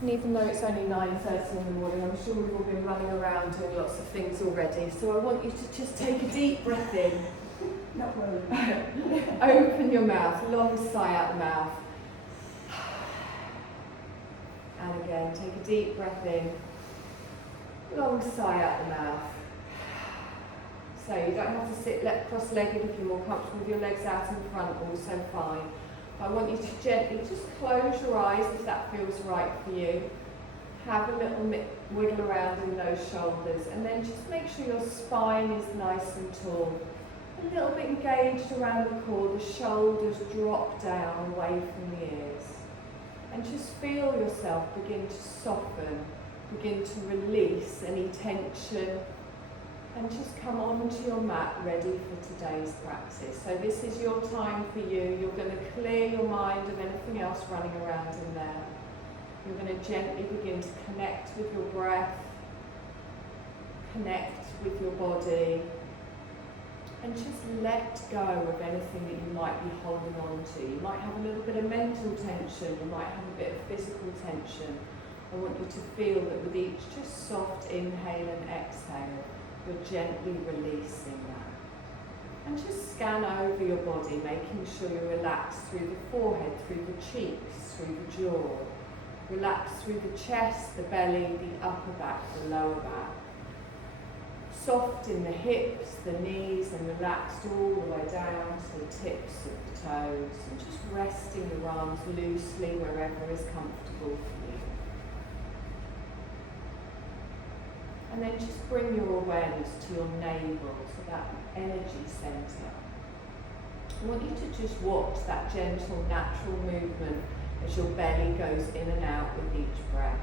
And even though it's only 9:30 in the morning, I'm sure we've all been running around doing lots of things already. So I want you to just take a deep breath in. Not really. Open your mouth, long sigh out the mouth. And again, take a deep breath in, long sigh out the mouth. So you don't have to sit cross-legged if you're more comfortable with your legs out in front, also fine. I want you to gently just close your eyes if that feels right for you. Have a little wiggle around in those shoulders, and then just make sure your spine is nice and tall. A little bit engaged around the core, the shoulders drop down away from the ears. And just feel yourself begin to soften, begin to release any tension, and just come onto your mat ready for today's practice. So this is your time for you. You're going to clear your mind of anything else running around in there. You're going to gently begin to connect with your breath, connect with your body, and just let go of anything that you might be holding on to. You might have a little bit of mental tension, you might have a bit of physical tension. I want you to feel that with each just soft inhale and exhale, you're gently releasing that. And just scan over your body, making sure you relax through the forehead, through the cheeks, through the jaw. Relax through the chest, the belly, the upper back, the lower back. Soft in the hips, the knees, and relaxed all the way down to the tips of the toes. And just resting your arms loosely wherever is comfortable for you. And then just bring your awareness to your navel, to that energy centre. I want you to just watch that gentle, natural movement as your belly goes in and out with each breath.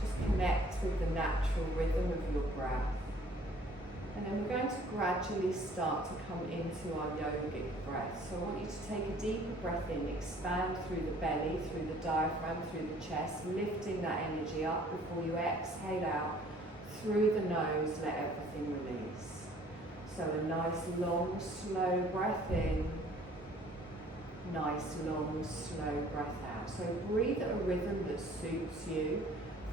Just connect with the natural rhythm of your breath. And then we're going to gradually start to come into our yogic breath. So I want you to take a deeper breath in, expand through the belly, through the diaphragm, through the chest, lifting that energy up before you exhale out. Through the nose, let everything release. So a nice long, slow breath in. Nice long, slow breath out. So breathe at a rhythm that suits you.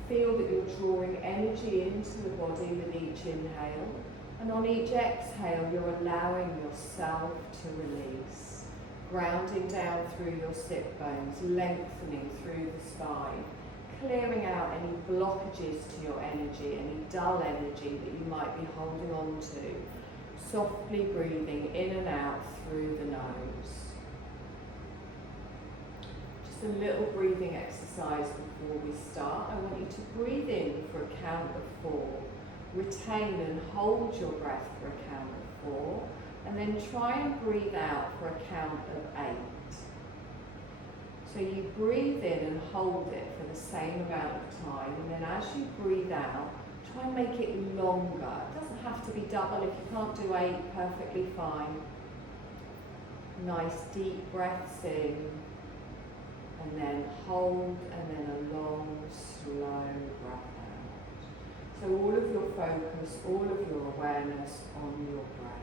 Feel that you're drawing energy into the body with each inhale. And on each exhale, you're allowing yourself to release. Grounding down through your sit bones, lengthening through the spine. Clearing out any blockages to your energy, any dull energy that you might be holding on to. Softly breathing in and out through the nose. Just a little breathing exercise before we start. I want you to breathe in for a count of 4. Retain and hold your breath for a count of 4. And then try and breathe out for a count of 8. So you breathe in and hold it for the same amount of time, and then as you breathe out, try and make it longer. It doesn't have to be double. If you can't do 8, perfectly fine. Nice deep breaths in, and then hold, and then a long, slow breath out. So all of your focus, all of your awareness on your breath.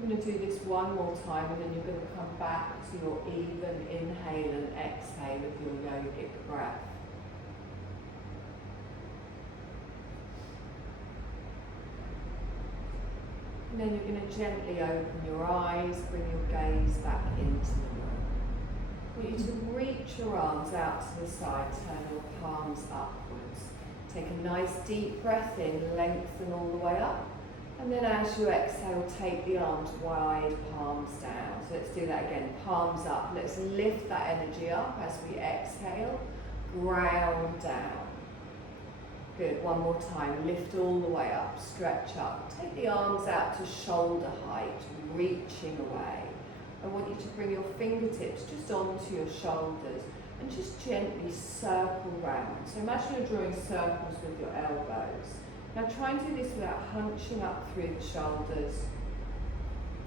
You're going to do this one more time, and then you're going to come back to your even inhale and exhale of your yogic breath. And then you're going to gently open your eyes, bring your gaze back into the room. I want you to reach your arms out to the side, turn your palms upwards. Take a nice deep breath in, lengthen all the way up. And then as you exhale, take the arms wide, palms down. So let's do that again, palms up. Let's lift that energy up as we exhale, ground down. Good, one more time, lift all the way up, stretch up. Take the arms out to shoulder height, reaching away. I want you to bring your fingertips just onto your shoulders and just gently circle round. So imagine you're drawing circles with your elbows. Now try and do this without hunching up through the shoulders.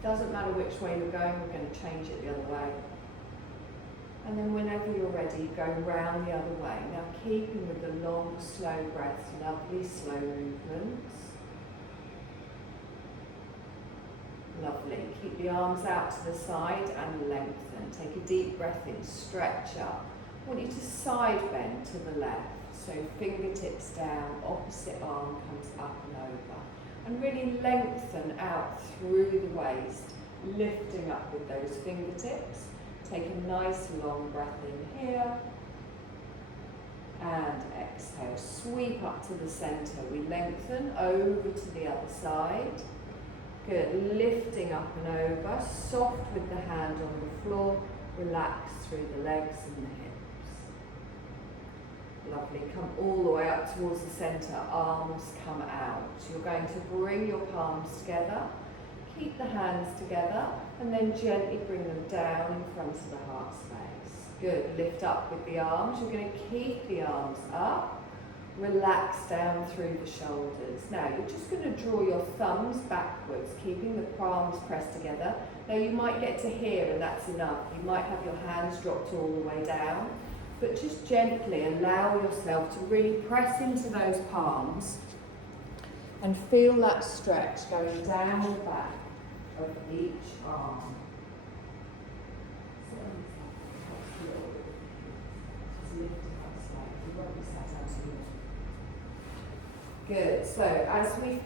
Doesn't matter which way you're going, we're going to change it the other way. And then whenever you're ready, go round the other way. Now keeping with the long, slow breaths, lovely slow movements. Lovely. Keep the arms out to the side and lengthen. Take a deep breath in, stretch up. I want you to side bend to the left. So fingertips down, opposite arm comes up and over. And really lengthen out through the waist, lifting up with those fingertips. Take a nice long breath in here. And exhale. Sweep up to the centre. We lengthen over to the other side. Good, lifting up and over, soft with the hand on the floor, relax through the legs and the hips. Lovely, come all the way up towards the centre, arms come out. You're going to bring your palms together, keep the hands together, and then gently bring them down in front of the heart space. Good, lift up with the arms, you're going to keep the arms up. Relax down through the shoulders. Now you're just going to draw your thumbs backwards, keeping the palms pressed together. Now you might get to here and that's enough. You might have your hands dropped all the way down, but just gently allow yourself to really press into those palms and feel that stretch going down the back of each arm. Good, so as we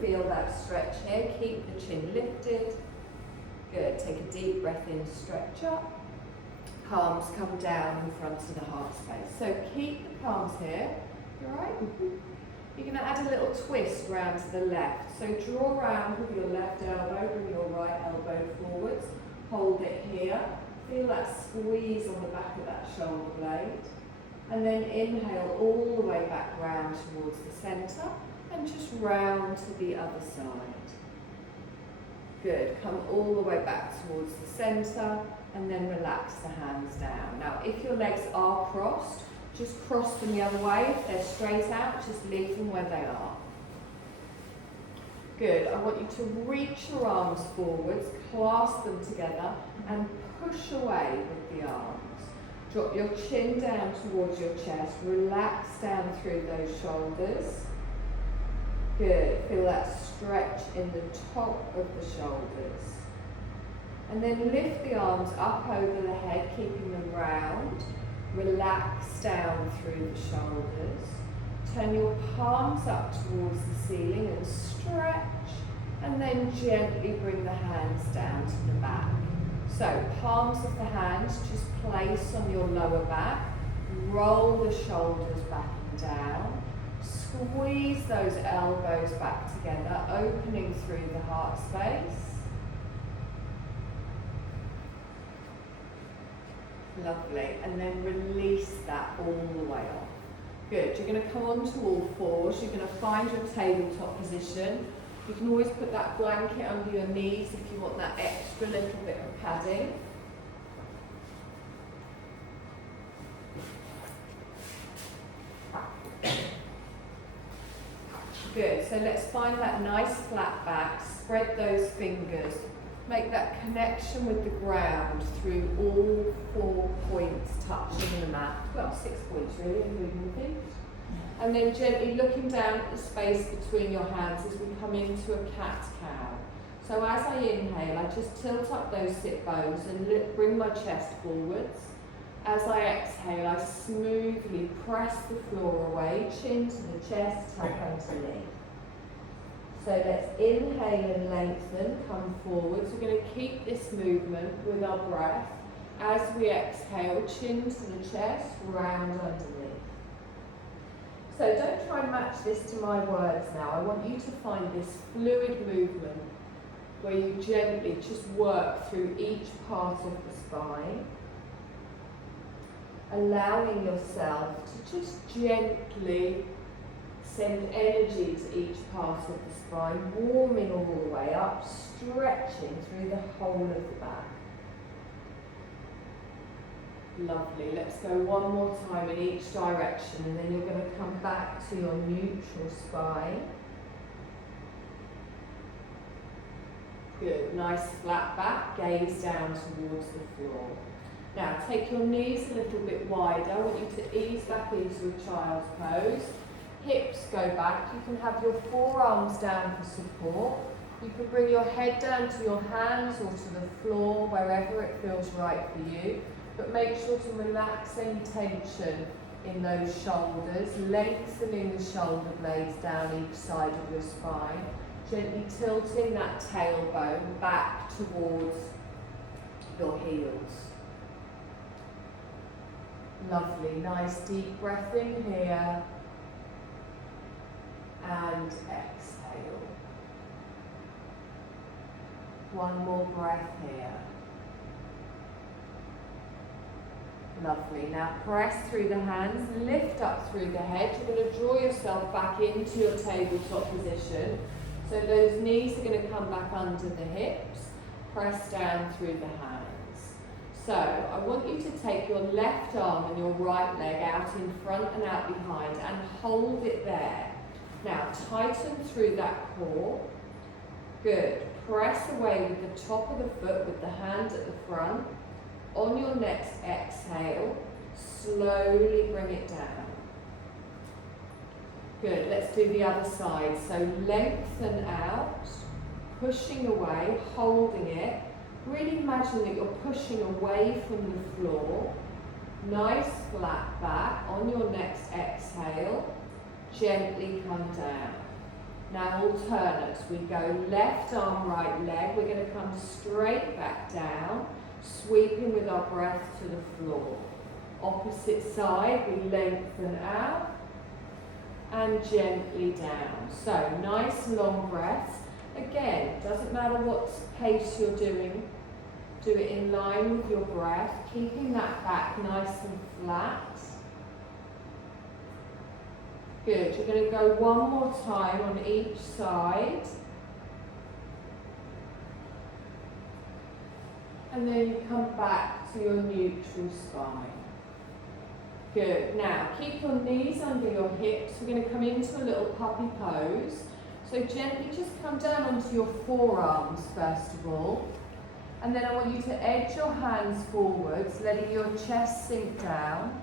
feel that stretch here, keep the chin lifted. Good, take a deep breath in, stretch up. Palms come down in front of the heart space. So keep the palms here, you all right? You're going to add a little twist round to the left. So draw around with your left elbow, bring your right elbow forwards. Hold it here. Feel that squeeze on the back of that shoulder blade. And then inhale all the way back round towards the centre and just round to the other side. Good, come all the way back towards the centre and then relax the hands down. Now if your legs are crossed, just cross them the other way. If they're straight out, just leave them where they are. Good, I want you to reach your arms forwards, clasp them together and push away with the arms. Drop your chin down towards your chest, relax down through those shoulders. Good, feel that stretch in the top of the shoulders. And then lift the arms up over the head, keeping them round. Relax down through the shoulders. Turn your palms up towards the ceiling and stretch. And then gently bring the hands down to the back. So palms of the hands just place on your lower back, roll the shoulders back and down, squeeze those elbows back together, opening through the heart space. Lovely, and then release that all the way off. Good, you're going to come onto all fours, you're going to find your tabletop position. You can always put that blanket under your knees if you want that extra little bit of padding. Good, so let's find that nice flat back, spread those fingers, make that connection with the ground through all 4 points touching the mat. Well, 6 points really, including the feet. And then gently looking down at the space between your hands as we come into a cat-cow. So as I inhale, I just tilt up those sit bones and bring my chest forwards. As I exhale, I smoothly press the floor away, chin to the chest, tuck underneath. So let's inhale and lengthen, come forwards. We're going to keep this movement with our breath. As we exhale, chin to the chest, round underneath. So don't try and match this to my words now. I want you to find this fluid movement where you gently just work through each part of the spine, allowing yourself to just gently send energy to each part of the spine, warming all the way up, stretching through the whole of the back. Lovely, let's go one more time in each direction and then you're going to come back to your neutral spine. Good, nice flat back, gaze down towards the floor. Now take your knees a little bit wider. I want you to ease back into a child's pose. Hips go back, you can have your forearms down for support. You can bring your head down to your hands or to the floor, wherever it feels right for you. But make sure to relax any tension in those shoulders, lengthening the shoulder blades down each side of your spine, gently tilting that tailbone back towards your heels. Lovely, nice deep breath in here and exhale. One more breath here. Lovely. Now press through the hands, lift up through the head. You're going to draw yourself back into your tabletop position. So those knees are going to come back under the hips. Press down through the hands. So I want you to take your left arm and your right leg out in front and out behind and hold it there. Now tighten through that core. Good. Press away with the top of the foot with the hand at the front. On your next exhale, slowly bring it down. Good, let's do the other side. So lengthen out, pushing away, holding it. Really imagine that you're pushing away from the floor. Nice flat back. On your next exhale, gently come down. Now alternates. We go left arm, right leg. We're going to come straight back down. Sweeping with our breath to the floor. Opposite side, we lengthen out and gently down. So nice long breaths. Again, doesn't matter what pace you're doing, do it in line with your breath, keeping that back nice and flat. Good, you're going to go one more time on each side. And then you come back to your neutral spine. Good. Now, keep your knees under your hips. We're going to come into a little puppy pose. So gently just come down onto your forearms first of all. And then I want you to edge your hands forwards, letting your chest sink down,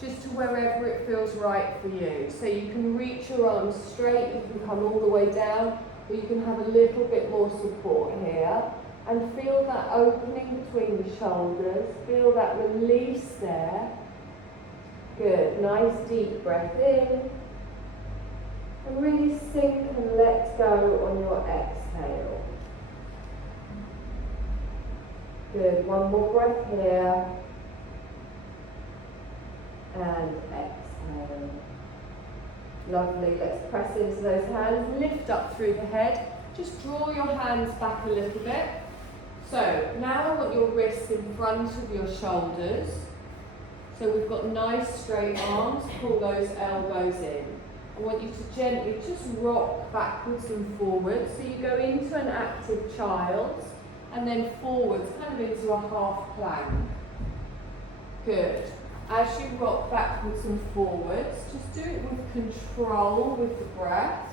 just to wherever it feels right for you. So you can reach your arms straight, you can come all the way down, or you can have a little bit more support here. And feel that opening between the shoulders, feel that release there. Good, nice deep breath in. And really sink and let go on your exhale. Good, one more breath here. And exhale. Lovely, let's press into those hands, lift up through the head. Just draw your hands back a little bit. So now I want your wrists in front of your shoulders. So we've got nice straight arms, pull those elbows in. I want you to gently just rock backwards and forwards. So you go into an active child and then forwards, kind of into a half plank. Good. As you rock backwards and forwards, just do it with control with the breath.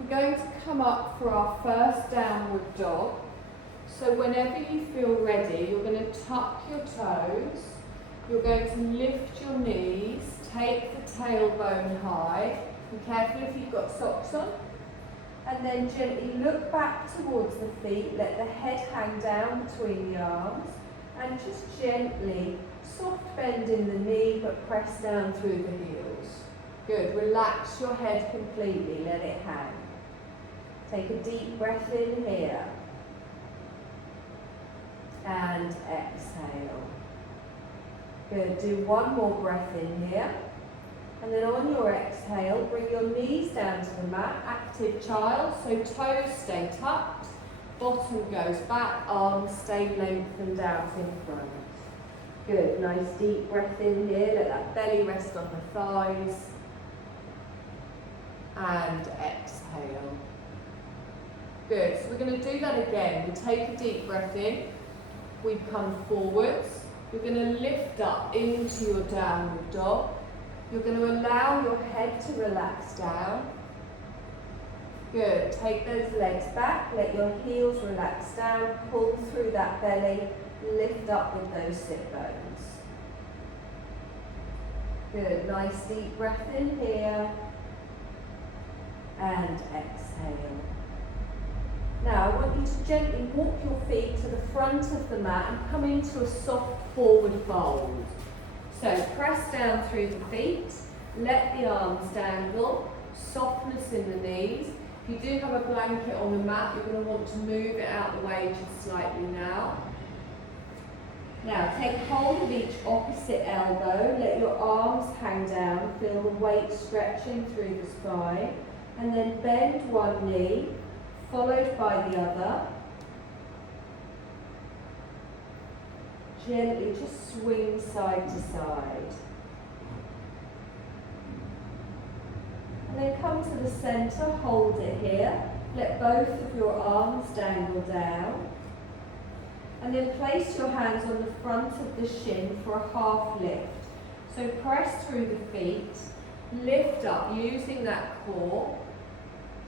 We're going to come up for our first downward dog. So whenever you feel ready, you're going to tuck your toes. You're going to lift your knees, take the tailbone high. Be careful if you've got socks on. And then gently look back towards the feet. Let the head hang down between the arms. And just gently, soft bend in the knee, but press down through the heels. Good. Relax your head completely. Let it hang. Take a deep breath in here. And exhale. Good. Do one more breath in here. And then on your exhale, bring your knees down to the mat. Active child. So toes stay tucked. Bottom goes back. Arms stay lengthened out in front. Good. Nice deep breath in here. Let that belly rest on the thighs. And exhale. Good, so we're going to do that again. We take a deep breath in, we come forwards, you're going to lift up into your downward dog. You're going to allow your head to relax down. Good, take those legs back, let your heels relax down, pull through that belly, lift up with those sit bones. Good, nice deep breath in here. and exhale. Now I want you to gently walk your feet to the front of the mat and come into a soft forward fold. So press down through the feet, let the arms dangle, softness in the knees. If you do have a blanket on the mat, you're going to want to move it out the way just slightly now. Now take hold of each opposite elbow, let your arms hang down, feel the weight stretching through the spine, and then bend one knee, followed by the other. Gently just swing side to side. And then come to the centre, hold it here. Let both of your arms dangle down. And then place your hands on the front of the shin for a half lift. So press through the feet, lift up using that core.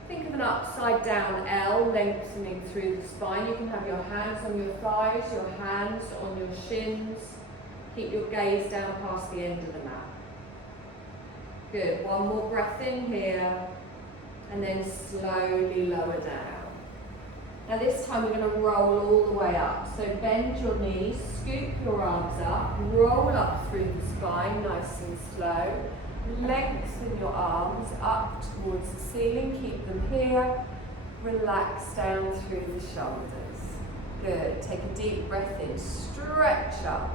Think of an upside down L lengthening through the spine. You can have your hands on your thighs, your hands on your shins. Keep your gaze down past the end of the mat. Good, one more breath in here, and then slowly lower down. Now this time we're going to roll all the way up. So bend your knees, scoop your arms up, roll up through the spine, nice and slow. Lengthen your arms up towards the ceiling, keep them here. Relax down through the shoulders. Good, take a deep breath in, stretch up,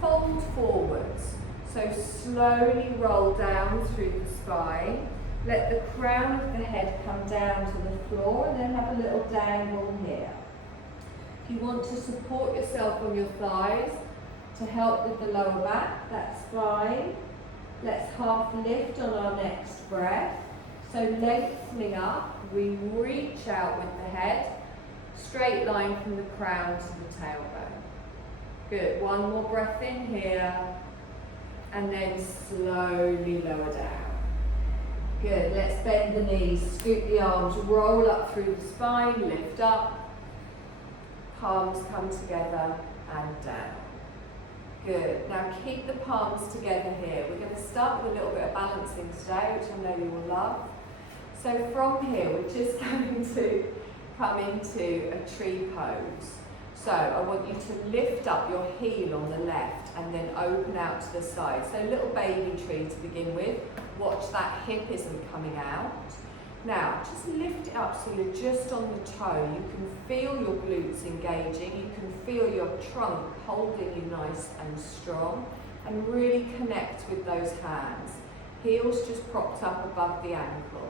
fold forwards. So slowly roll down through the spine. Let the crown of the head come down to the floor and then have a little dangle here. If you want to support yourself on your thighs to help with the lower back, that's fine. Let's half lift on our next breath. So lengthening up, we reach out with the head, straight line from the crown to the tailbone. Good, one more breath in here, and then slowly lower down. Good, let's bend the knees, scoop the arms, roll up through the spine, lift up, palms come together and down. Good, now keep the palms together here. We're going to start with a little bit of balancing today, which I know you will love. So from here, we're just going to come into a tree pose. So I want you to lift up your heel on the left and then open out to the side. So little baby tree to begin with. Watch that hip isn't coming out. Now, just lift it up so you're just on the toe. You can feel your glutes engaging. You can feel your trunk holding you nice and strong. And really connect with those hands. Heels just propped up above the ankle.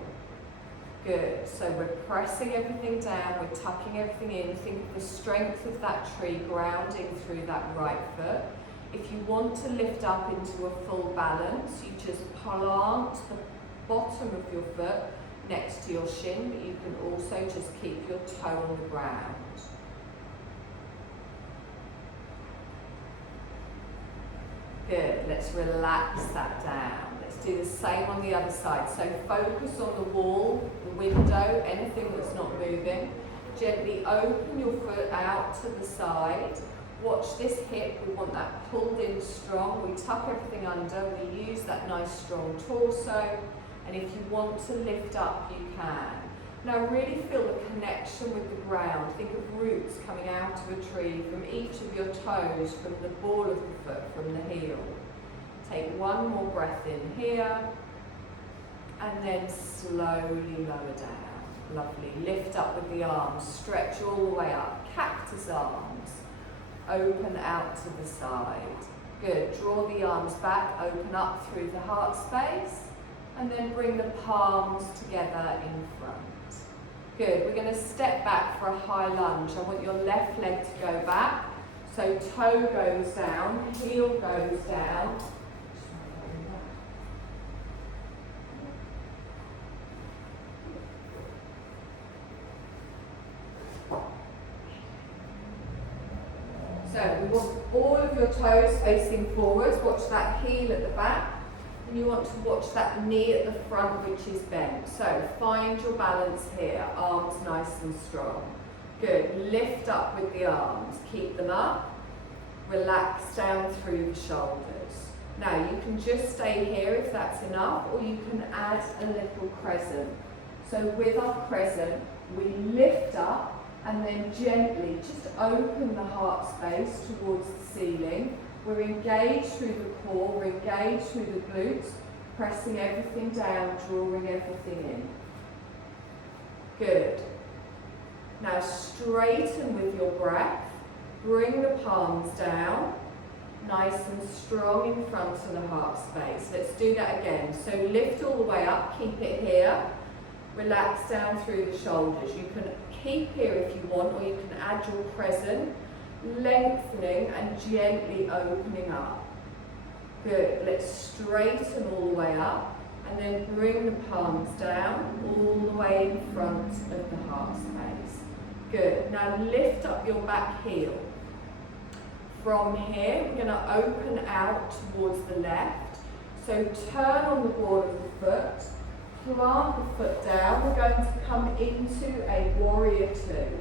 Good. So we're pressing everything down. We're tucking everything in. Think of the strength of that tree grounding through that right foot. If you want to lift up into a full balance, you just plant the bottom of your foot next to your shin, but you can also just keep your toe on the ground. Good, let's relax that down. Let's do the same on the other side. So focus on the wall, the window, anything that's not moving. Gently open your foot out to the side. Watch this hip, we want that pulled in strong. We tuck everything under, we use that nice strong torso. And if you want to lift up, you can. Now really feel the connection with the ground. Think of roots coming out of a tree from each of your toes, from the ball of the foot, from the heel. Take one more breath in here, and then slowly lower down. Lovely. Lift up with the arms, stretch all the way up. Cactus arms. Open out to the side. Good. Draw the arms back, open up through the heart space. And then bring the palms together in front. Good, we're going to step back for a high lunge. I want your left leg to go back. So toe goes down, heel goes down. So we want all of your toes facing forwards. Watch that heel at the back. And you want to watch that knee at the front, which is bent. So find your balance here, arms nice and strong. Good, lift up with the arms, keep them up. Relax down through the shoulders. Now you can just stay here if that's enough, or you can add a little crescent. So with our crescent, we lift up and then gently just open the heart space towards the ceiling. We're engaged through the core, we're engaged through the glutes, pressing everything down, drawing everything in. Good. Now straighten with your breath. Bring the palms down, nice and strong in front of the heart space. Let's do that again. So lift all the way up, keep it here. Relax down through the shoulders. You can keep here if you want, or you can add your crescent, lengthening and gently opening up. Good. Let's straighten all the way up and then bring the palms down all the way in front of the heart space. Good. Now lift up your back heel. From here, we're going to open out towards the left. So turn on the ball of the foot, plant the foot down. We're going to come into a warrior two.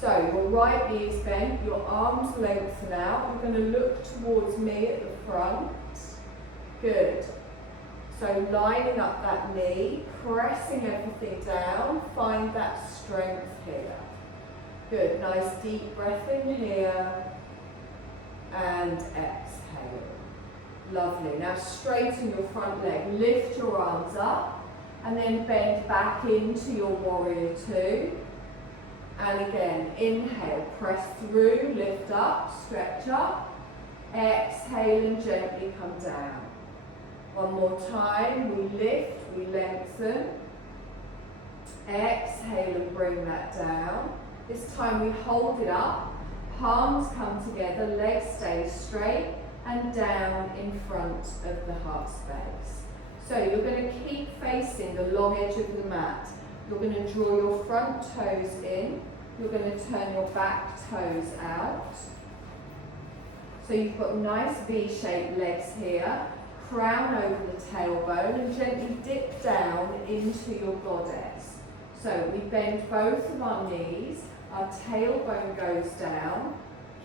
So your right knee is bent, your arms lengthen out. We're going to look towards me at the front. Good. So lining up that knee, pressing everything down, find that strength here. Good. Nice deep breath in here and exhale. Lovely. Now straighten your front leg, lift your arms up and then bend back into your warrior two. And again, inhale, press through, lift up, stretch up, exhale and gently come down. One more time, we lift, we lengthen, exhale and bring that down. This time we hold it up, palms come together, legs stay straight and down in front of the heart space. So you're going to keep facing the long edge of the mat. You're going to draw your front toes in. You're going to turn your back toes out. So you've got nice V-shaped legs here. Crown over the tailbone and gently dip down into your goddess. So we bend both of our knees. Our tailbone goes down,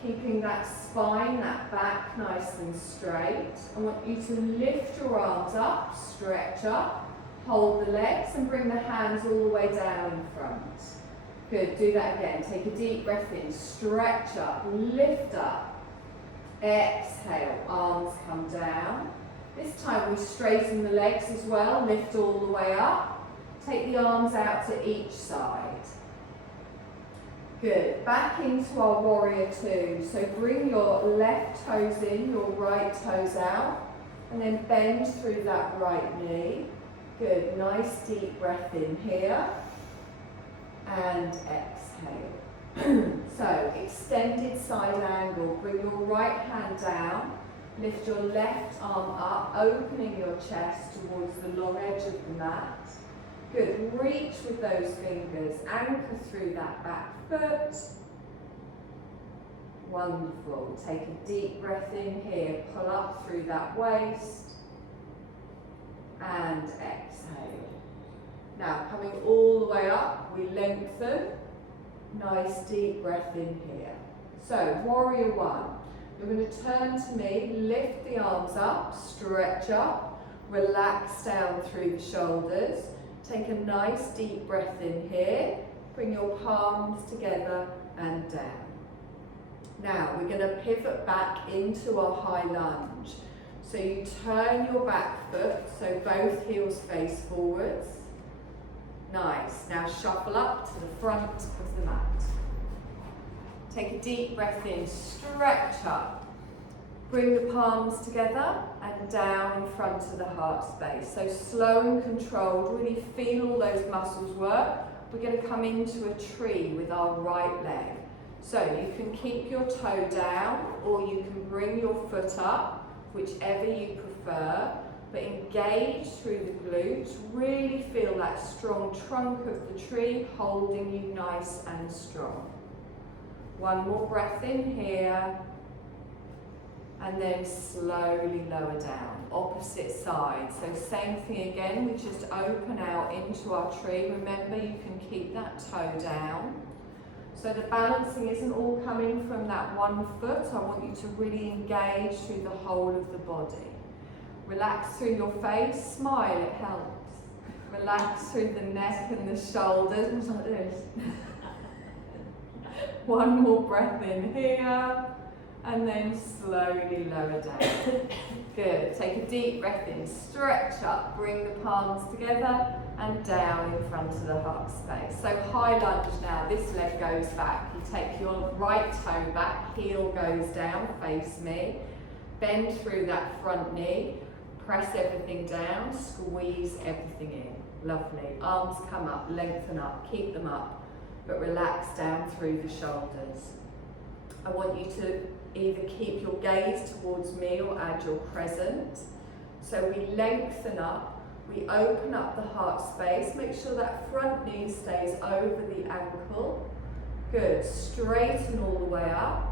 keeping that spine, that back nice and straight. I want you to lift your arms up, stretch up, hold the legs and bring the hands all the way down in front. Good, do that again. Take a deep breath in, stretch up, lift up, exhale, arms come down. This time we straighten the legs as well, lift all the way up, take the arms out to each side. Good, back into our warrior two. So bring your left toes in, your right toes out, and then bend through that right knee. Good, nice deep breath in here, and exhale. So extended side angle, bring your right hand down, lift your left arm up, opening your chest towards the long edge of the mat. Good, reach with those fingers, anchor through that back foot. Wonderful, take a deep breath in here, pull up through that waist, and exhale. Now coming all the way up, we lengthen, nice deep breath in here. So warrior one, you're going to turn to me, lift the arms up, stretch up, relax down through the shoulders. Take a nice deep breath in here, bring your palms together and down. Now we're going to pivot back into our high lunge. So you turn your back foot, so both heels face forwards. Nice, now shuffle up to the front of the mat. Take a deep breath in, stretch up. Bring the palms together and down in front of the heart space. So slow and controlled, really feel all those muscles work. We're going to come into a tree with our right leg. So you can keep your toe down or you can bring your foot up, whichever you prefer, but engage through the glutes. Really feel that strong trunk of the tree holding you nice and strong. One more breath in here. And then slowly lower down, opposite side. So same thing again, we just open out into our tree. Remember, you can keep that toe down. So the balancing isn't all coming from that one foot. I want you to really engage through the whole of the body. Relax through your face, smile, it helps. Relax through the neck and the shoulders, just like this. One more breath in here, and then slowly lower down. Good. Take a deep breath in, stretch up, bring the palms together and down in front of the heart space. So high lunge now, this leg goes back. You take your right toe back, heel goes down, face me. Bend through that front knee, press everything down, squeeze everything in. Lovely. Arms come up, lengthen up, keep them up, but relax down through the shoulders. I want you to either keep your gaze towards me or add your crescent. So we lengthen up, we open up the heart space, make sure that front knee stays over the ankle. Good, straighten all the way up,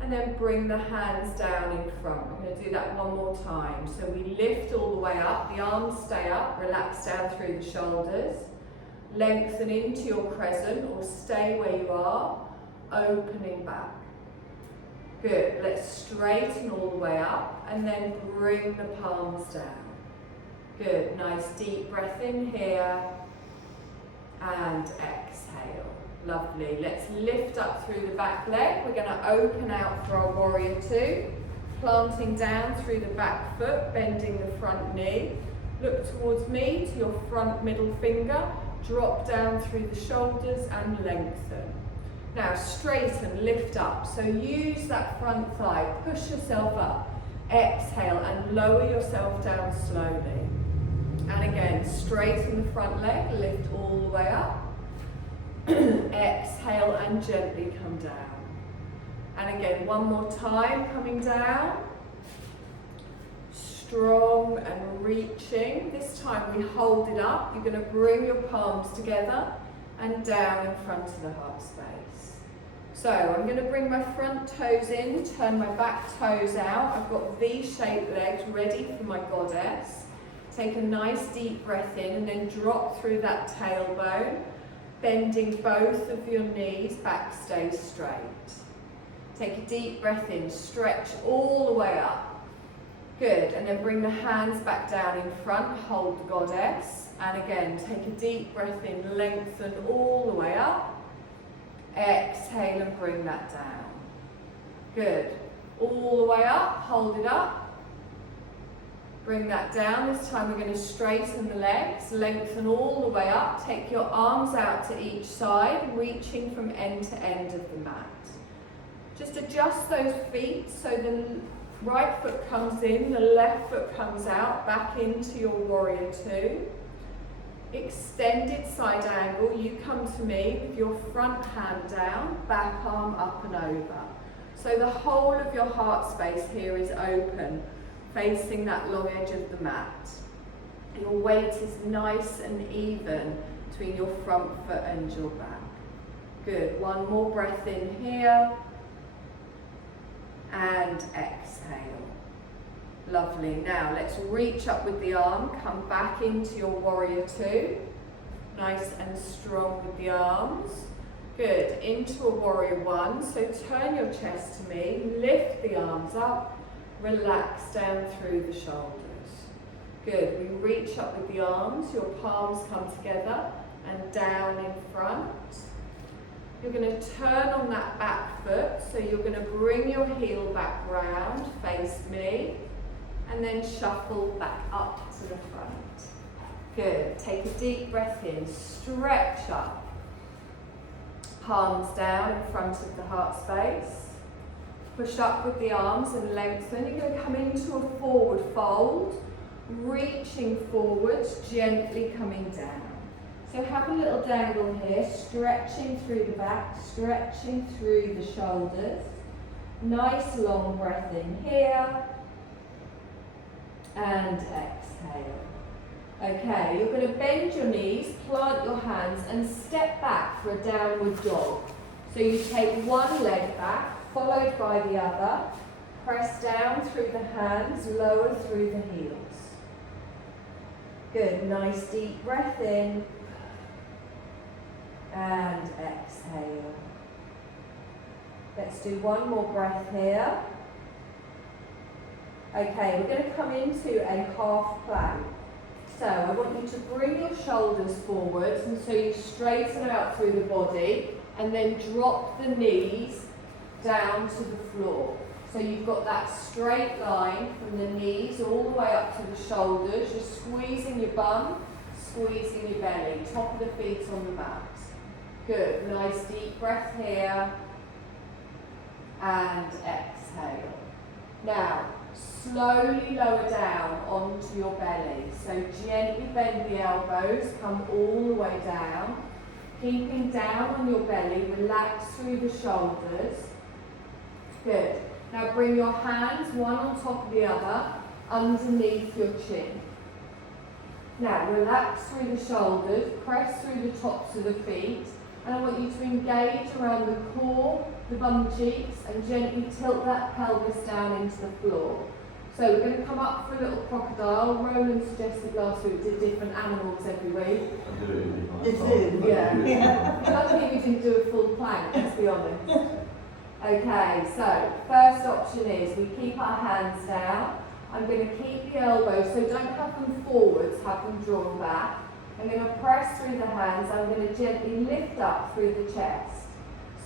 and then bring the hands down in front. We're going to do that one more time. So we lift all the way up, the arms stay up, relax down through the shoulders, lengthen into your crescent or stay where you are, opening back. Good, let's straighten all the way up and then bring the palms down. Good, nice deep breath in here and exhale. Lovely, let's lift up through the back leg. We're going to open out for our warrior two, planting down through the back foot, bending the front knee. Look towards me to your front middle finger, drop down through the shoulders and lengthen. Now straighten, lift up. So use that front thigh, push yourself up. Exhale and lower yourself down slowly. And again, straighten the front leg, lift all the way up. Exhale and gently come down. And again, one more time, coming down. Strong and reaching. This time we hold it up. You're going to bring your palms together and down in front of the heart space. So I'm going to bring my front toes in, turn my back toes out. I've got V-shaped legs ready for my goddess. Take a nice deep breath in and then drop through that tailbone, bending both of your knees back, stay straight. Take a deep breath in, stretch all the way up. Good, and then bring the hands back down in front, hold the goddess. And again, take a deep breath in, lengthen all the way up. Exhale and bring that down. Good. All the way up, hold it up. Bring that down. This time we're going to straighten the legs, lengthen all the way up. Take your arms out to each side, reaching from end to end of the mat. Just adjust those feet so the right foot comes in, the left foot comes out, back into your warrior two. Extended side angle, you come to me with your front hand down, back arm up and over. So the whole of your heart space here is open, facing that long edge of the mat. Your weight is nice and even between your front foot and your back. Good, one more breath in here, and exhale. Lovely. Now let's reach up with the arm, come back into your warrior two. Nice and strong with the arms. Good. Into a warrior one. So turn your chest to me, lift the arms up, relax down through the shoulders. Good. We reach up with the arms, your palms come together and down in front. You're going to turn on that back foot, so you're going to bring your heel back round, face me. And then shuffle back up to the front. Good. Take a deep breath in. Stretch up. Palms down in front of the heart space. Push up with the arms and lengthen. You're going to come into a forward fold. Reaching forwards, gently coming down. So have a little dangle here. Stretching through the back, stretching through the shoulders. Nice long breath in here. And exhale. Okay, you're going to bend your knees, plant your hands and step back for a downward dog. So you take one leg back, followed by the other. Press down through the hands, lower through the heels. Good, nice deep breath in. And exhale. Let's do one more breath here. Okay, we're going to come into a half plank. So I want you to bring your shoulders forwards, and so you straighten out through the body and then drop the knees down to the floor. So you've got that straight line from the knees all the way up to the shoulders. You're squeezing your bum, squeezing your belly, top of the feet on the mat. Good, nice deep breath here, and exhale. Now, slowly lower down onto your belly. So gently bend the elbows, come all the way down. Keeping down on your belly, relax through the shoulders. Good. Now bring your hands one on top of the other, underneath your chin. Now relax through the shoulders, press through the tops of the feet, and I want you to engage around the core, the bum cheeks, and gently tilt that pelvis down into the floor. So we're going to come up for a little crocodile. Roland suggested last week we did different animals every week. I do it. Yeah. Luckily we didn't do a full plank, let's be honest. Okay, so first option is we keep our hands down. I'm going to keep the elbows, so don't have them forwards, have them drawn back. I'm going to press through the hands. I'm going to gently lift up through the chest.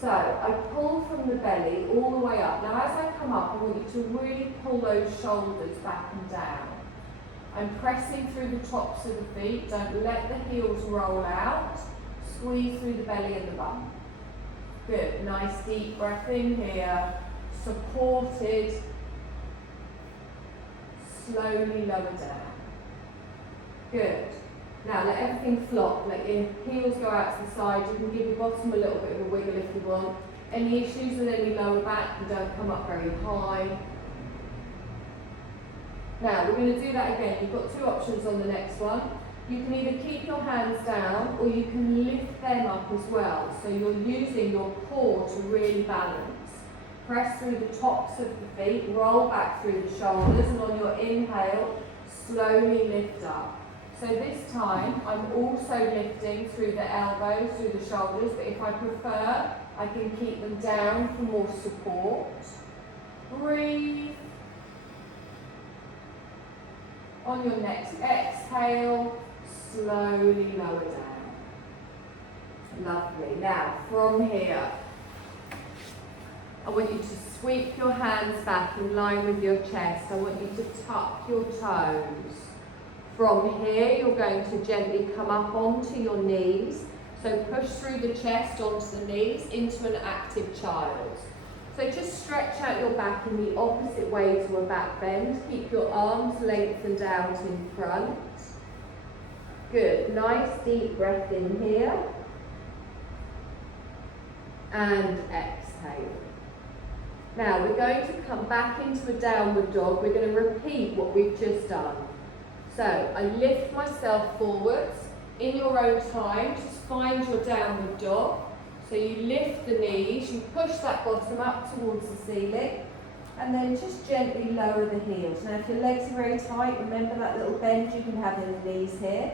So I pull from the belly all the way up. Now as I come up, I want you to really pull those shoulders back and down. I'm pressing through the tops of the feet. Don't let the heels roll out. Squeeze through the belly and the bum. Good. Nice deep breath in here. Supported. Slowly lower down. Good. Now let everything flop, let your heels go out to the side. You can give your bottom a little bit of a wiggle if you want. Any issues with any lower back, you don't come up very high. Now we're going to do that again. You've got two options on the next one. You can either keep your hands down or you can lift them up as well. So you're using your core to really balance. Press through the tops of the feet, roll back through the shoulders, and on your inhale, slowly lift up. So this time, I'm also lifting through the elbows, through the shoulders, but if I prefer, I can keep them down for more support. Breathe. On your next exhale, slowly lower down. Lovely. Now, from here, I want you to sweep your hands back in line with your chest. I want you to tuck your toes. From here, you're going to gently come up onto your knees. So push through the chest onto the knees into an active child. So just stretch out your back in the opposite way to a back bend. Keep your arms lengthened out in front. Good. Nice deep breath in here. And exhale. Now we're going to come back into a downward dog. We're going to repeat what we've just done. So I lift myself forwards. In your own time, just find your downward dog. So you lift the knees, you push that bottom up towards the ceiling, and then just gently lower the heels. Now if your legs are very tight, remember that little bend you can have in the knees here.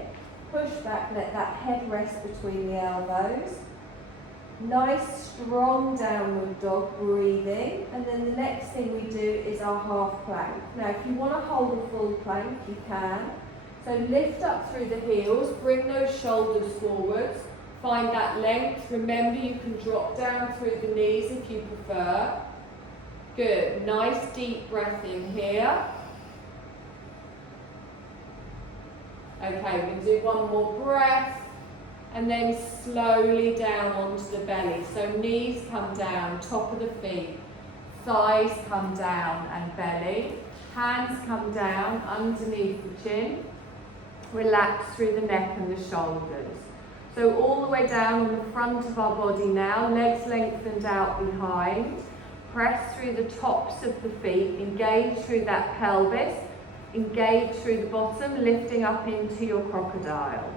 Push back, let that head rest between the elbows. Nice, strong downward dog breathing. And then the next thing we do is our half plank. Now, if you want to hold a full plank, you can. So lift up through the heels, bring those shoulders forwards. Find that length. Remember, you can drop down through the knees if you prefer. Good. Nice deep breath in here. Okay, we're going to do one more breath. And then slowly down onto the belly. So knees come down, top of the feet. Thighs come down and belly. Hands come down underneath the chin. Relax through the neck and the shoulders. So all the way down on the front of our body now, legs lengthened out behind. Press through the tops of the feet, engage through that pelvis, engage through the bottom, lifting up into your crocodile.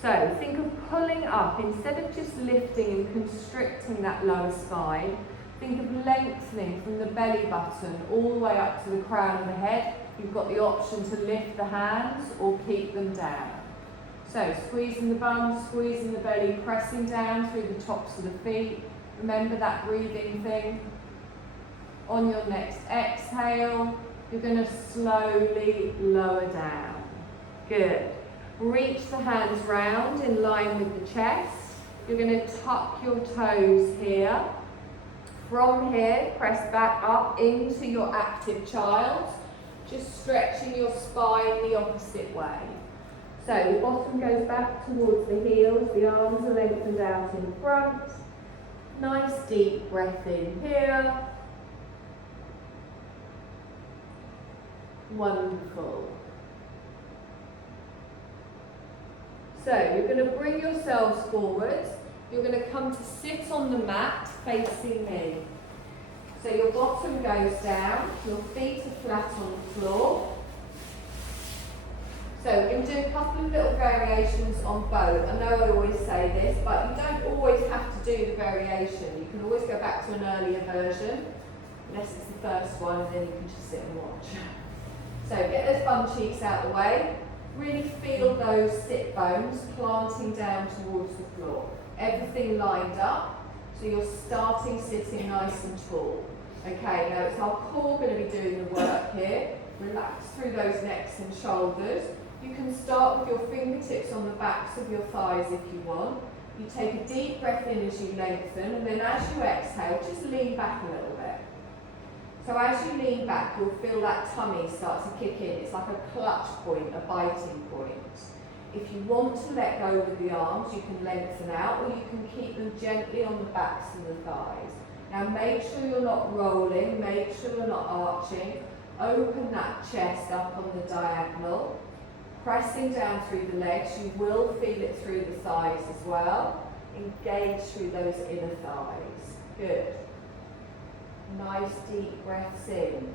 So think of pulling up, instead of just lifting and constricting that lower spine, think of lengthening from the belly button all the way up to the crown of the head. You've got the option to lift the hands or keep them down. So squeezing the bum, squeezing the belly, pressing down through the tops of the feet. Remember that breathing thing. On your next exhale, you're going to slowly lower down. Good. Reach the hands round in line with the chest. You're going to tuck your toes here. From here, press back up into your active child, just stretching your spine the opposite way. So the bottom goes back towards the heels, the arms are lengthened out in front. Nice deep breath in here. Wonderful. So you're going to bring yourselves forwards. You're going to come to sit on the mat facing me. So your bottom goes down, your feet are flat on the floor. So we're going to do a couple of little variations on both. I know I always say this, but you don't always have to do the variation. You can always go back to an earlier version, unless it's the first one, and then you can just sit and watch. So get those bum cheeks out of the way. Really feel those sit bones planting down towards the floor. Everything lined up, so you're starting sitting nice and tall. Okay, now it's our core going to be doing the work here. Relax through those necks and shoulders. You can start with your fingertips on the backs of your thighs if you want. You take a deep breath in as you lengthen, and then as you exhale, just lean back a little bit. So as you lean back, you'll feel that tummy start to kick in. It's like a clutch point, a biting point. If you want to let go with the arms, you can lengthen out, or you can keep them gently on the backs of the thighs. Now make sure you're not rolling, make sure you're not arching. Open that chest up on the diagonal. Pressing down through the legs, you will feel it through the thighs as well. Engage through those inner thighs. Good. Nice deep breaths in.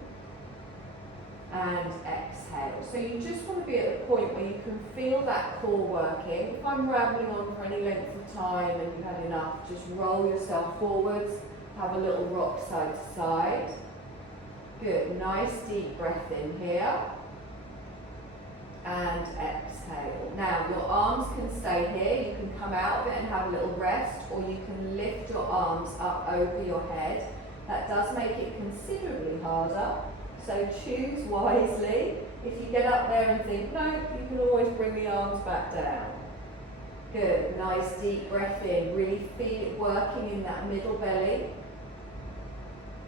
And exhale. So you just want to be at the point where you can feel that core working. If I'm rambling on for any length of time and you've had enough, just roll yourself forwards, have a little rock side to side. Good, nice deep breath in here. And exhale. Now your arms can stay here, you can come out of it and have a little rest, or you can lift your arms up over your head. That does make it considerably harder. So choose wisely. If you get up there and think, no, you can always bring the arms back down. Good, nice deep breath in. Really feel it working in that middle belly.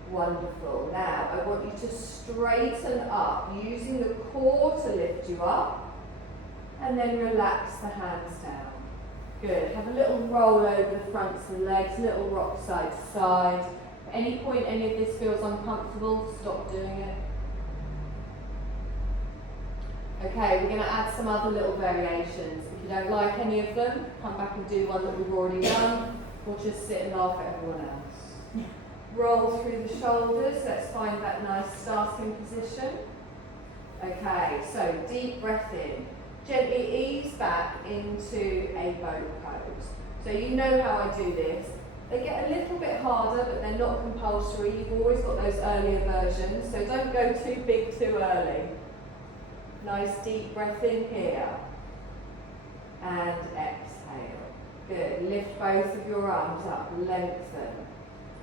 Wonderful. Now, I want you to straighten up, using the core to lift you up, and then relax the hands down. Good. Have a little roll over the fronts of the legs, little rock side to side. At any point any of this feels uncomfortable, stop doing it. Okay, we're going to add some other little variations. If you don't like any of them, come back and do one that we've already done, or just sit and laugh at everyone else. Roll through the shoulders, let's find that nice starting position. Okay, so deep breath in. Gently ease back into a boat pose. So you know how I do this. They get a little bit harder, but they're not compulsory. You've always got those earlier versions, so don't go too big too early. Nice deep breath in here. And exhale. Good. Lift both of your arms up, lengthen.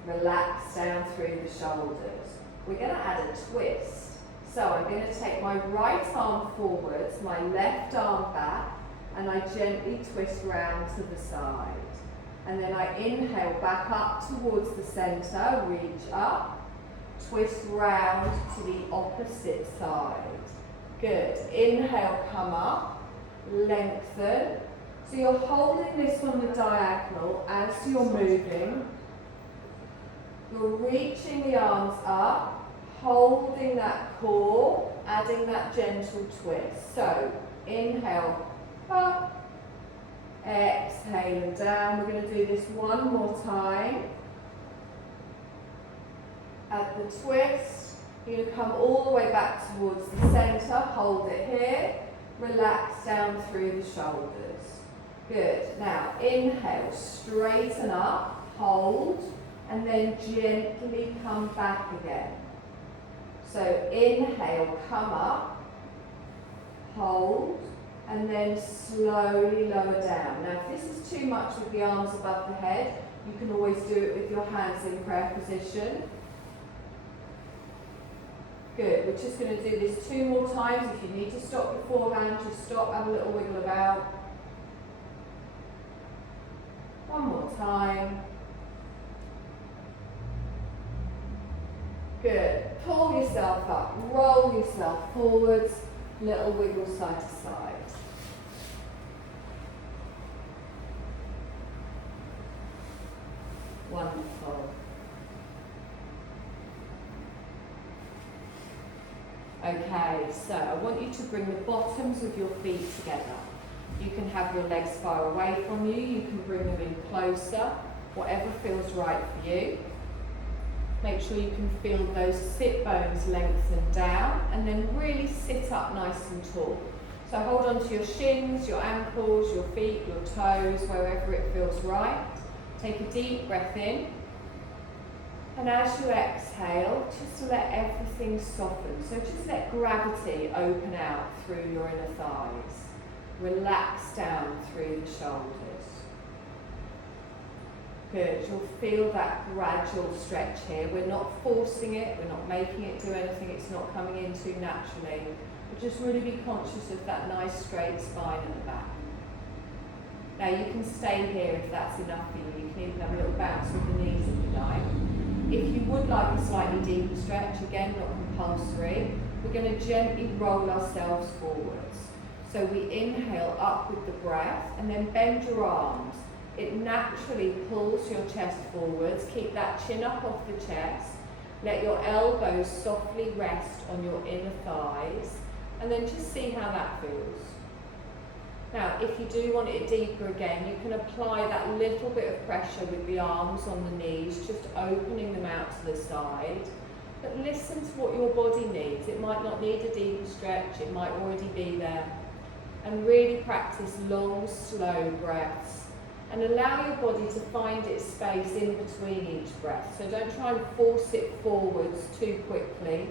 Relax down through the shoulders. We're going to add a twist. So I'm going to take my right arm forwards, my left arm back, and I gently twist round to the side. And then I inhale back up towards the centre, reach up, twist round to the opposite side. Good. Inhale, come up, lengthen. So you're holding this on the diagonal as you're moving. You're reaching the arms up, holding that core, adding that gentle twist. So inhale, up, exhale and down. We're going to do this one more time. Add the twist. You're going to come all the way back towards the centre, hold it here, relax down through the shoulders. Good. Now inhale, straighten up, hold, and then gently come back again. So inhale, come up, hold, and then slowly lower down. Now if this is too much with the arms above the head, you can always do it with your hands in prayer position. Good. We're just going to do this 2 more times. If you need to stop beforehand, just stop, have a little wiggle about. 1 more time. Good. Pull yourself up, roll yourself forwards, little wiggle side to side. Wonderful. Okay, so I want you to bring the bottoms of your feet together. You can have your legs far away from you, you can bring them in closer, whatever feels right for you. Make sure you can feel those sit bones lengthen down and then really sit up nice and tall. So hold on to your shins, your ankles, your feet, your toes, wherever it feels right. Take a deep breath in. And as you exhale, just let everything soften. So just let gravity open out through your inner thighs. Relax down through the shoulders. Good, you'll feel that gradual stretch here. We're not forcing it, we're not making it do anything, it's not coming in too naturally. But just really be conscious of that nice straight spine at the back. Now you can stay here if that's enough for you. You can even have a little bounce with the knees if you like. If you would like a slightly deeper stretch, again not compulsory, we're going to gently roll ourselves forwards. So we inhale up with the breath and then bend your arms. It naturally pulls your chest forwards. Keep that chin up off the chest. Let your elbows softly rest on your inner thighs and then just see how that feels. Now, if you do want it deeper again, you can apply that little bit of pressure with the arms on the knees, just opening them out to the side. But listen to what your body needs. It might not need a deeper stretch, it might already be there. And really practice long, slow breaths. And allow your body to find its space in between each breath. So don't try and force it forwards too quickly.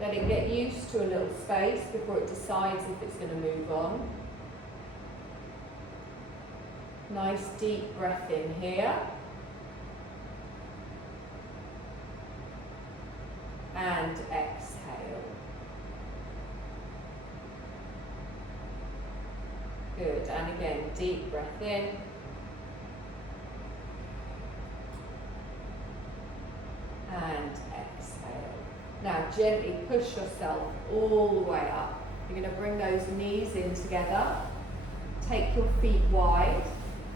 Let it get used to a little space before it decides if it's going to move on. Nice deep breath in here. And exhale. Good, and again, deep breath in. And exhale. Now gently push yourself all the way up. You're going to bring those knees in together. Take your feet wide.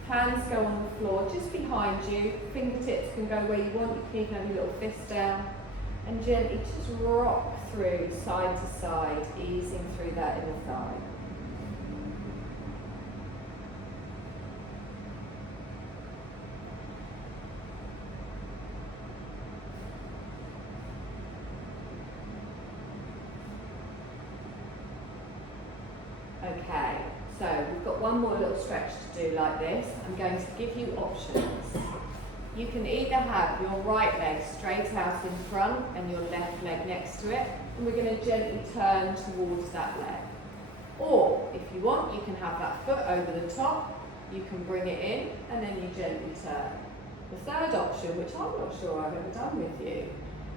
Hands go on the floor just behind you. Fingertips can go where you want. You can even have your little fist down. And gently just rock through side to side, easing through that inner thigh. Okay, so we've got one more little stretch to do like this. I'm going to give you options. You can either have your right leg straight out in front and your left leg next to it, and we're going to gently turn towards that leg. Or, if you want, you can have that foot over the top, you can bring it in, and then you gently turn. The third option, which I'm not sure I've ever done with you,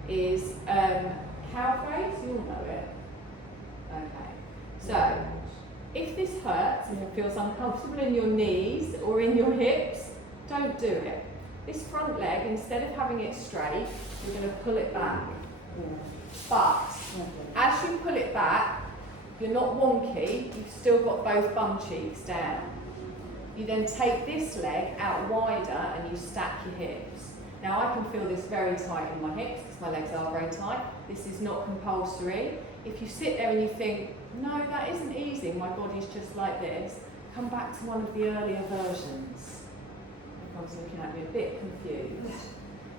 is cow phrase. You'll know it. Okay, so if this hurts and it feels uncomfortable in your knees or in your hips, don't do it. This front leg, instead of having it straight, you're going to pull it back. But as you pull it back, you're not wonky, you've still got both bum cheeks down. You then take this leg out wider and you stack your hips. Now I can feel this very tight in my hips because my legs are very tight. This is not compulsory. If you sit there and you think, no, that isn't easy, my body's just like this, come back to one of the earlier versions. Everyone's looking at me a bit confused.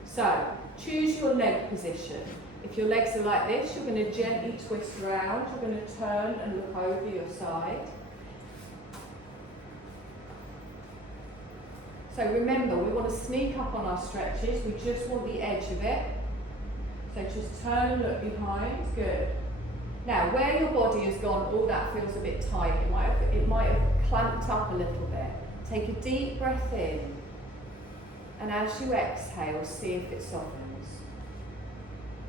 So, choose your leg position. If your legs are like this, you're going to gently twist around, you're going to turn and look over your side. So remember, we want to sneak up on our stretches, we just want the edge of it. So just turn and look behind, good. Now, where your body has gone, oh, that feels a bit tight, it might have clamped up a little bit. Take a deep breath in, and as you exhale, see if it softens.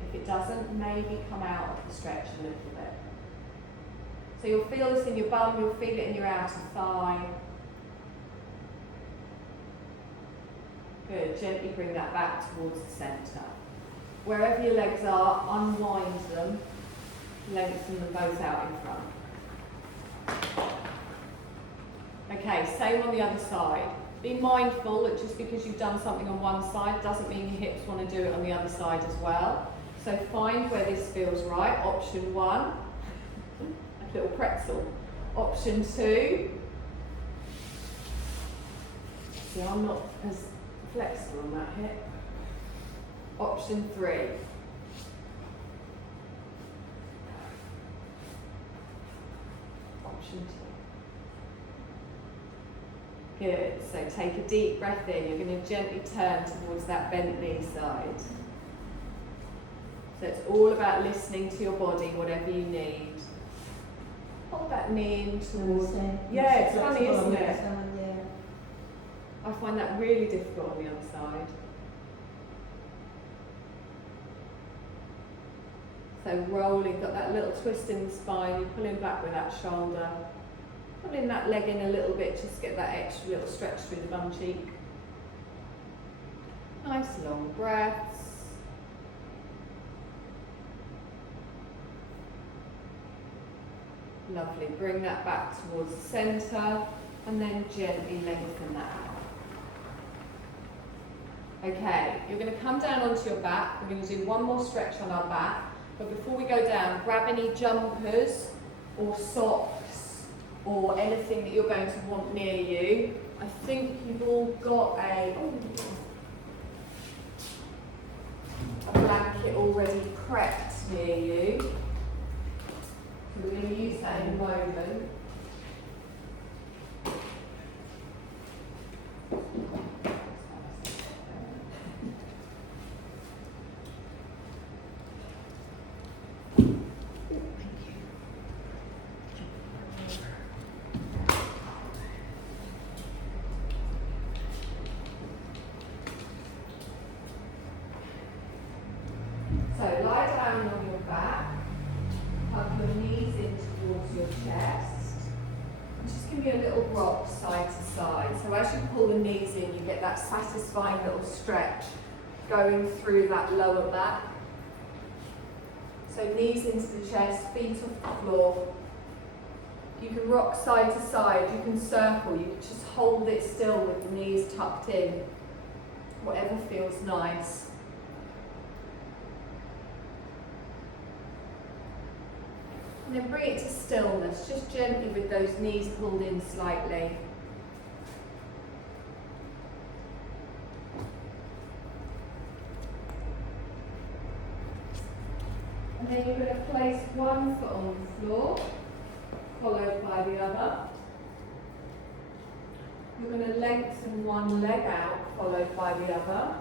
If it doesn't, maybe come out of the stretch a little bit. So you'll feel this in your bum, you'll feel it in your outer thigh. Good, gently bring that back towards the centre. Wherever your legs are, unwind them, lengthen them both out in front. Okay, same on the other side. Be mindful that just because you've done something on one side doesn't mean your hips want to do it on the other side as well. So find where this feels right. Option 1, a little pretzel. Option 2, see, I'm not as flexible on that hip. Option 3. Option 2. Good, so take a deep breath in. You're going to gently turn towards that bent knee side. So it's all about listening to your body, whatever you need. Hold that knee in towards. Yeah, it's funny, isn't it? I find that really difficult on the other side. So rolling, got that little twist in the spine, you're pulling back with that shoulder. Pulling that leg in a little bit, just get that extra little stretch through the bum cheek. Nice long breaths. Lovely, bring that back towards the centre and then gently lengthen that out. Okay, you're going to come down onto your back. We're going to do one more stretch on our back. But before we go down, grab any jumpers or socks or anything that you're going to want near you. I think you've all got a blanket already prepped near you. So we're going to use that in a moment. So lie down on your back, hug your knees in towards your chest, and just give me a little rock side to side. So as you pull the knees in, you get that satisfying little stretch going through that lower back. So knees into the chest, feet off the floor. You can rock side to side, you can circle, you can just hold it still with the knees tucked in, whatever feels nice. And then bring it to stillness, just gently with those knees pulled in slightly. And then you're going to place one foot on the floor, followed by the other. You're going to lengthen one leg out, followed by the other.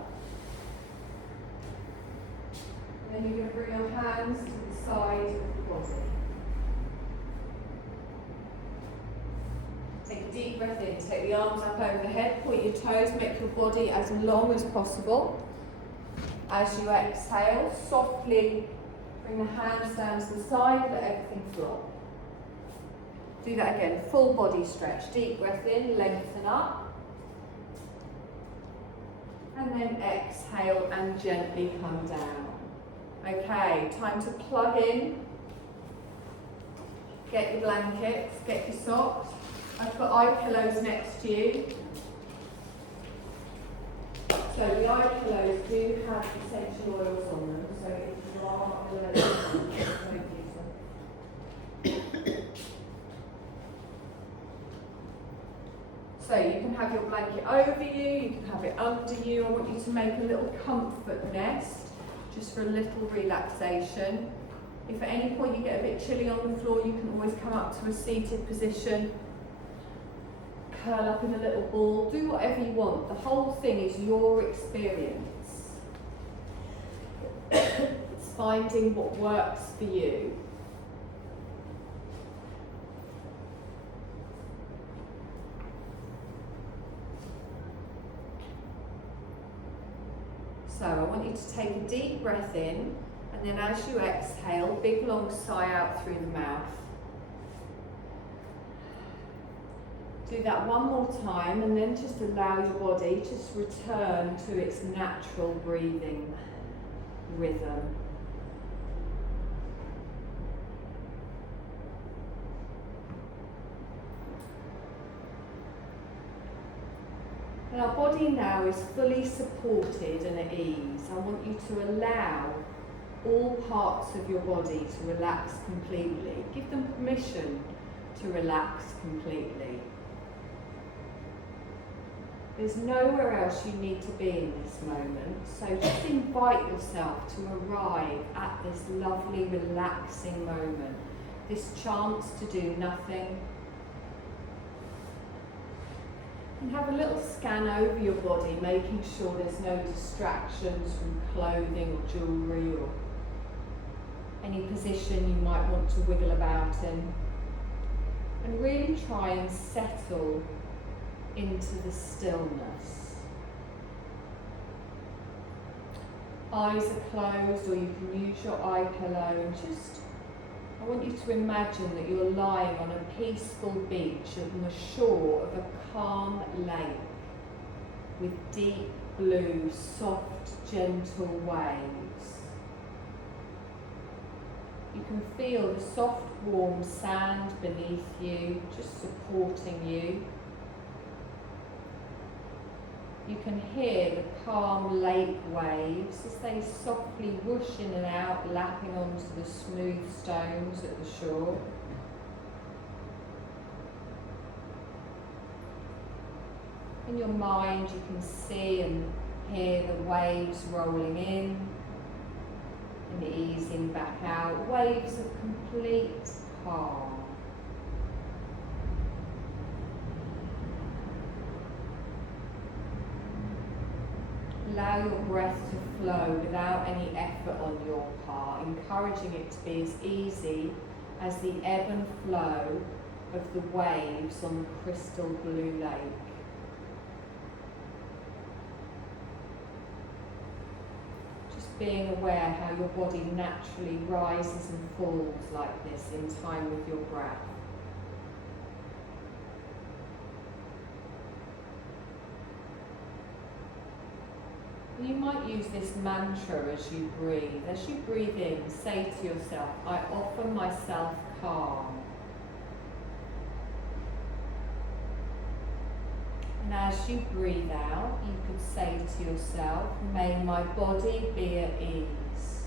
And then you're going to bring your hands to the side of the body. Take a deep breath in, take the arms up over the head, point your toes, make your body as long as possible. As you exhale, softly bring the hands down to the side, let everything drop. Do that again, full body stretch. Deep breath in, lengthen up. And then exhale and gently come down. Okay, time to plug in. Get your blankets, get your socks. I've got eye pillows next to you. So the eye pillows do have essential oils on them, so if you are allergic, don't use them. So you can have your blanket over you, you can have it under you. I want you to make a little comfort nest, just for a little relaxation. If at any point you get a bit chilly on the floor, you can always come up to a seated position. Curl up in a little ball, do whatever you want. The whole thing is your experience. It's finding what works for you. So I want you to take a deep breath in And then as you exhale, big long sigh out through the mouth. Do that one more time and then just allow your body to return to its natural breathing rhythm. And our body now is fully supported and at ease. I want you to allow all parts of your body to relax completely. Give them permission to relax completely. There's nowhere else you need to be in this moment, so just invite yourself to arrive at this lovely, relaxing moment, this chance to do nothing. And have a little scan over your body, making sure there's no distractions from clothing or jewellery or any position you might want to wiggle about in. And really try and settle into the stillness. Eyes are closed, or you can use your eye pillow, and I want you to imagine that you're lying on a peaceful beach on the shore of a calm lake with deep blue, soft, gentle waves. You can feel the soft, warm sand beneath you, just supporting you. You can hear the calm lake waves as they softly whoosh in and out, lapping onto the smooth stones at the shore. In your mind, you can see and hear the waves rolling in and easing back out. Waves of complete calm. Allow your breath to flow without any effort on your part, encouraging it to be as easy as the ebb and flow of the waves on the crystal blue lake. Just being aware how your body naturally rises and falls like this in time with your breath. You might use this mantra as you breathe. As you breathe in, say to yourself, I offer myself calm. And as you breathe out, you could say to yourself, may my body be at ease.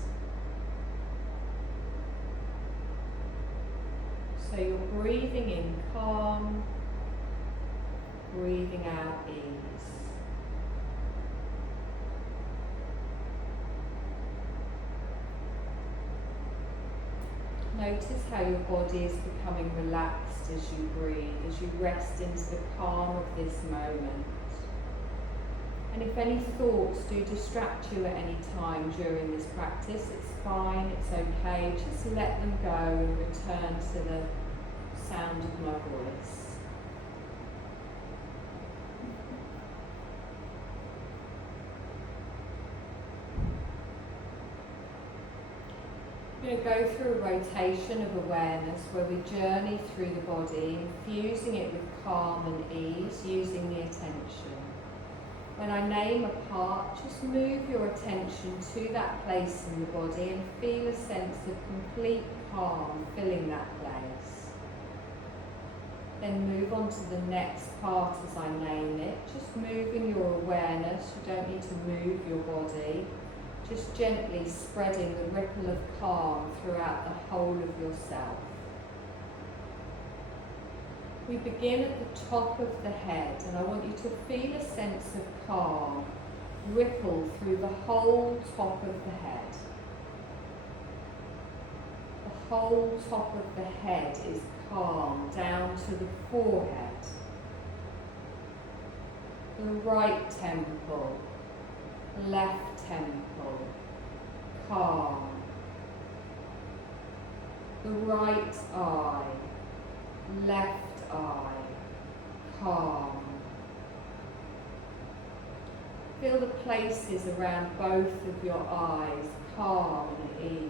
So you're breathing in calm, breathing out ease. Notice how your body is becoming relaxed as you breathe, as you rest into the calm of this moment. And if any thoughts do distract you at any time during this practice, it's fine, it's okay. Just let them go and return to the sound of my voice. We're going to go through a rotation of awareness where we journey through the body, infusing it with calm and ease, using the attention. When I name a part, just move your attention to that place in the body and feel a sense of complete calm filling that place. Then move on to the next part as I name it, just moving your awareness. You don't need to move your body. Just gently spreading the ripple of calm throughout the whole of yourself. We begin at the top of the head, and I want you to feel a sense of calm ripple through the whole top of the head. The whole top of the head is calm down to the forehead, the right temple, left temple, calm. The right eye, left eye, calm. Feel the places around both of your eyes calm and at ease.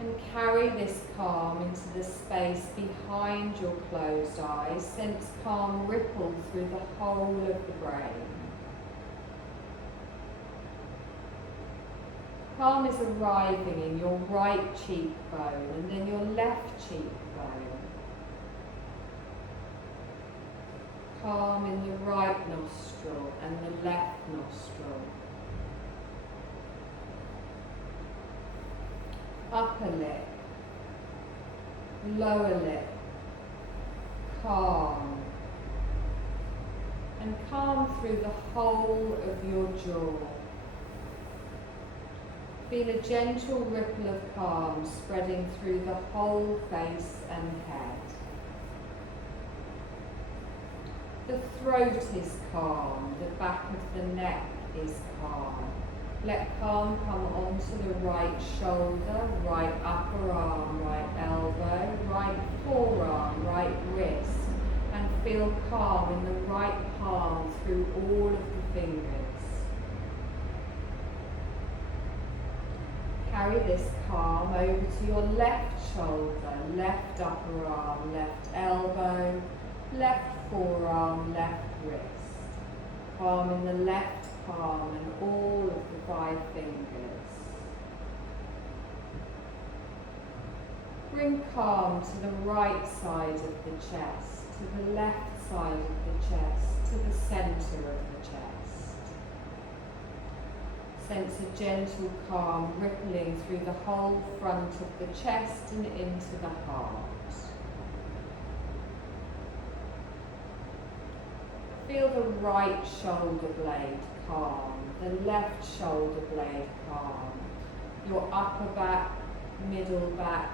And carry this calm into the space behind your closed eyes. Sense calm ripple through the whole of the brain. Calm is arriving in your right cheekbone and then your left cheekbone. Calm in the right nostril and the left nostril. Upper lip, lower lip, calm. And calm through the whole of your jaw. Feel a gentle ripple of calm spreading through the whole face and head. The throat is calm, the back of the neck is calm. Let calm come onto the right shoulder, right upper arm, right elbow, right forearm, right wrist, and feel calm in the right palm through all of the fingers. Carry this calm over to your left shoulder, left upper arm, left elbow, left forearm, left wrist. Calm in the left palm and all of the 5 fingers. Bring calm to the right side of the chest, to the left side of the chest, to the centre of the chest. Sense a gentle calm rippling through the whole front of the chest and into the heart. Feel the right shoulder blade calm, the left shoulder blade calm, your upper back, middle back,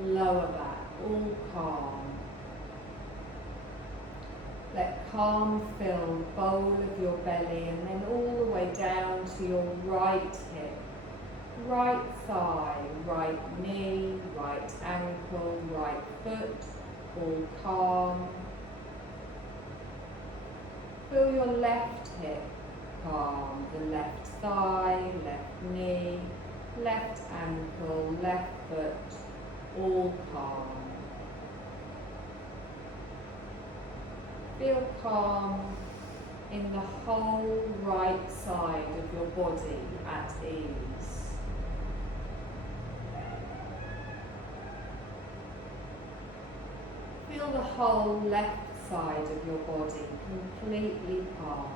lower back, all calm. Let calm fill the bowl of your belly and then all the way down to your right hip, right thigh, right knee, right ankle, right foot, all calm. Feel your left hip calm, the left thigh, left knee, left ankle, left foot, all calm. Feel calm in the whole right side of your body at ease. Feel the whole left side of your body completely calm.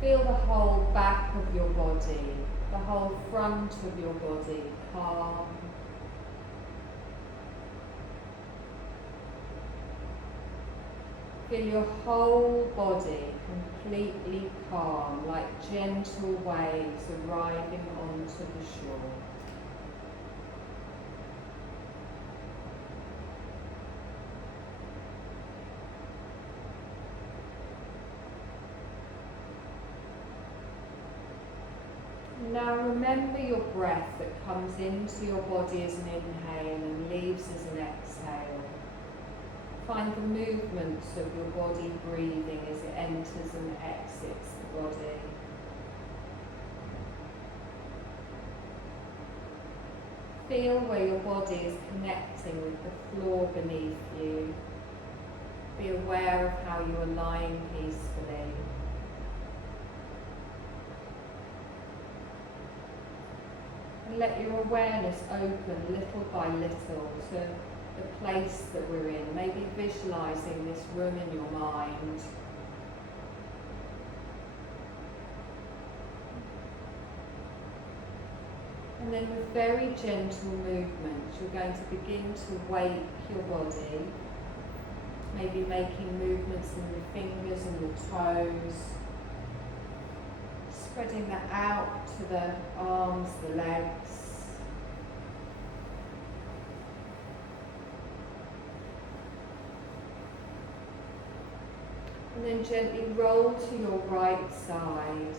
Feel the whole back of your body, the whole front of your body calm. Feel your whole body completely calm, like gentle waves arriving onto the shore. Now remember your breath that comes into your body as an inhale and leaves as an exhale. Find the movements of your body breathing as it enters and exits the body. Feel where your body is connecting with the floor beneath you. Be aware of how you are lying peacefully. And let your awareness open little by little to the place that we're in, maybe visualising this room in your mind. And then with very gentle movements, you're going to begin to wake your body, maybe making movements in the fingers and the toes, spreading that out to the arms, the legs. And then gently roll to your right side.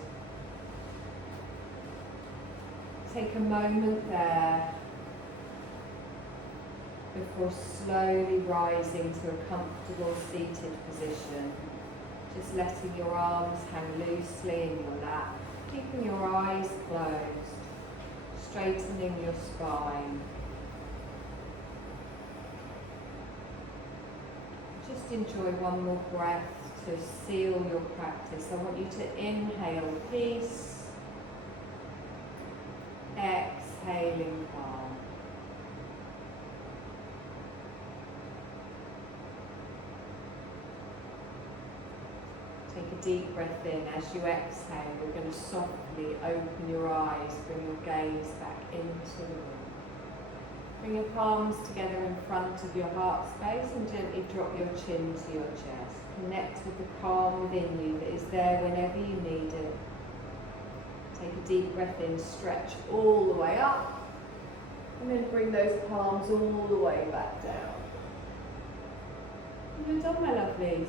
Take a moment there before slowly rising to a comfortable seated position. Just letting your arms hang loosely in your lap, keeping your eyes closed, straightening your spine. Just enjoy one more breath to seal your practice. I want you to inhale peace, exhaling calm. Take a deep breath in. As you exhale, we're going to softly open your eyes, bring your gaze back into the room. Bring your palms together in front of your heart space and gently drop your chin to your chest. Connect with the calm within you that is there whenever you need it. Take a deep breath in, stretch all the way up, and then bring those palms all the way back down. You're done, my lovelies.